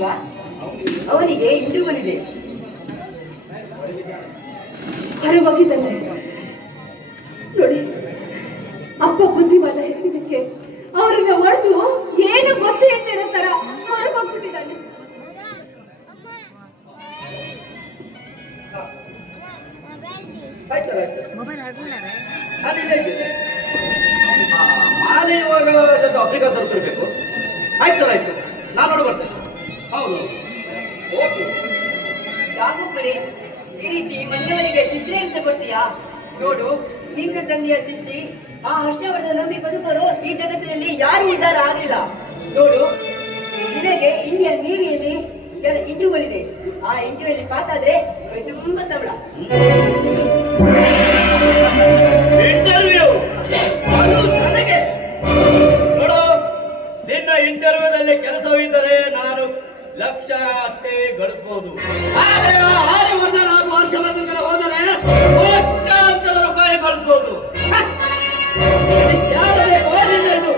ಇಲ್ವಾ? ಅವನಿಗೆ ಇಂಟರ್ವ್ಯೂ ಬಂದಿದೆ. ಹೊರಗೋಗಿದ್ದಾನೆ ನೋಡಿ. ಅಪ್ಪ ಬುದ್ಧಿವಾದ ಹೇಳಿದ್ದಕ್ಕೆ ಅವ್ರನ್ನ ಹೊಡೆದು ಏನು ಗೊತ್ತು ಇರೋ ತರ ಹೊರಗೋಗ್ಬಿಟ್ಟಿದ್ದಾನೆ. ಮಾಲೆ ಇವಾಗ ಆಫ್ರಿಕಾ ತಲುಪಿರ್ಬೇಕು. ಆಯ್ತು ಸರ್, ಆಯ್ತು, ನಾನು ನೋಡಿ ಬರ್ತೇನೆ. ಹೌದು, ಓಕೆ. ಯಾಕೋಪರಿ ಈ ರೀತಿ ಮನೆಯವರಿಗೆ ಚಿತ್ರಹಿಂಸೆ ಕೊಡ್ತೀಯಾ? ನೋಡು, ನಿನ್ನ ತಂದೆಯ ಸೃಷ್ಟಿ ಆ ಹರ್ಷವರ್ಧನ ನಂಬಿ ಬದುಕರು ಈ ಜಗತ್ತಿನಲ್ಲಿ ಯಾರು ಉದ್ಧಾರ ಆಗಲಿಲ್ಲ. ನೋಡು, ನಿನಗೆ ಇಂಡಿಯನ್ ನೇವಿಯಲ್ಲಿ ಇಂಟರ್ವ್ಯೂ ಬಂದಿದೆ. ಆ ಇಂಟರ್ವ್ಯೂ ಅಲ್ಲಿ ಪಾಸ್ ಆದ್ರೆ ತುಂಬಾ ಸಂಬಳ. ಇಂಟರ್ವ್ಯೂ ನನಗೆ ನೋಡು, ನಿನ್ನ ಇಂಟರ್ವ್ಯೂದಲ್ಲಿ ಕೆಲಸವಿದ್ದರೆ ನಾನು ಲಕ್ಷ ಅಷ್ಟೇ ಗಳಿಸಬಹುದು. ಆದರೆ ಆರ್ಯವರ್ಧನ ಹಾಗೂ ಹರ್ಷವರ್ಧನ ಹೋದರೆ ಕೋಟ್ಯಾಂತರ ರೂಪಾಯಿ ಗಳಿಸಬಹುದು. ಯಾರು ಬೇಕು ಇದು?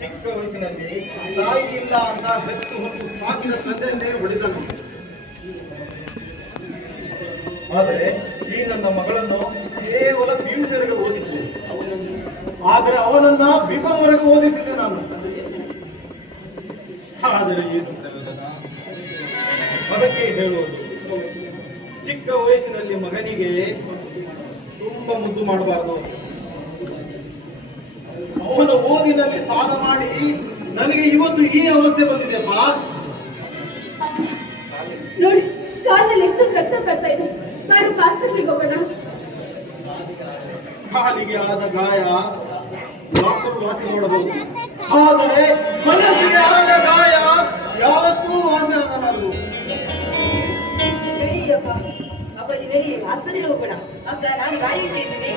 ಚಿಕ್ಕ ವಯಸ್ಸಿನಲ್ಲಿ ತಾಯಿ ಇಲ್ಲ ಅಂತ ಬೆತ್ತು ಹೊತ್ತು ಸಾಕಿದ ತಂದೆಯನ್ನೇ ಉಳಿದನು. ಆದರೆ ಈ ನನ್ನ ಮಗಳನ್ನು ಕೇವಲ ಪಿಯುಸಿವರೆಗೆ ಓದಿಸಿದೆ. ಆದರೆ ಅವನನ್ನ ಬಿಕಾಂವರೆಗೆ ಓದಿಸಿದೆ ನಾನು. ಆದರೆ ಏನು ಪ್ರಯೋಜನ? ಅದಕ್ಕೆ ಹೇಳುವುದು, ಚಿಕ್ಕ ವಯಸ್ಸಿನಲ್ಲಿ ಮಗನಿಗೆ ತುಂಬಾ ಮುದ್ದು ಮಾಡಬಾರದು. ಅವನ ಓದಿನಲ್ಲಿ ಸಾಲ ಮಾಡಿ ನನಗೆ ಇವತ್ತು ಈ ಅವಸ್ಥೆ ಬಂದಿದೆಪ್ಪ. ನೋಡಿ, ಕಾಲಿನಲ್ಲಿ ಎಷ್ಟೊಂದು ರಕ್ತ ಬರ್ತಾ ಇದೆ. ನಾನು ಆಸ್ಪತ್ರೆಗೆ ಹೋಗೋಣ. ಕಾಲಿಗೆ ಆದ ಗಾಯ ಡಾಕ್ಟರ್ ವಾಸಿ ನೋಡಬಹುದು, ಆದರೆ ಮನಸ್ಸಿಗೆ ಆದ ಗಾಯ ಯಾವತ್ತೂ ವಾಸಿ ಆಗಲಾರದು. ನಡಿಯಪ್ಪ, ಅಪ್ಪಾಜಿ ನಡಿ, ಆಸ್ಪತ್ರೆಗೆ ಹೋಗೋಣ. ಅಕ್ಕ, ನಾನು ಗಾಡಿ ಇಟ್ಟಿದ್ದೀನಿ.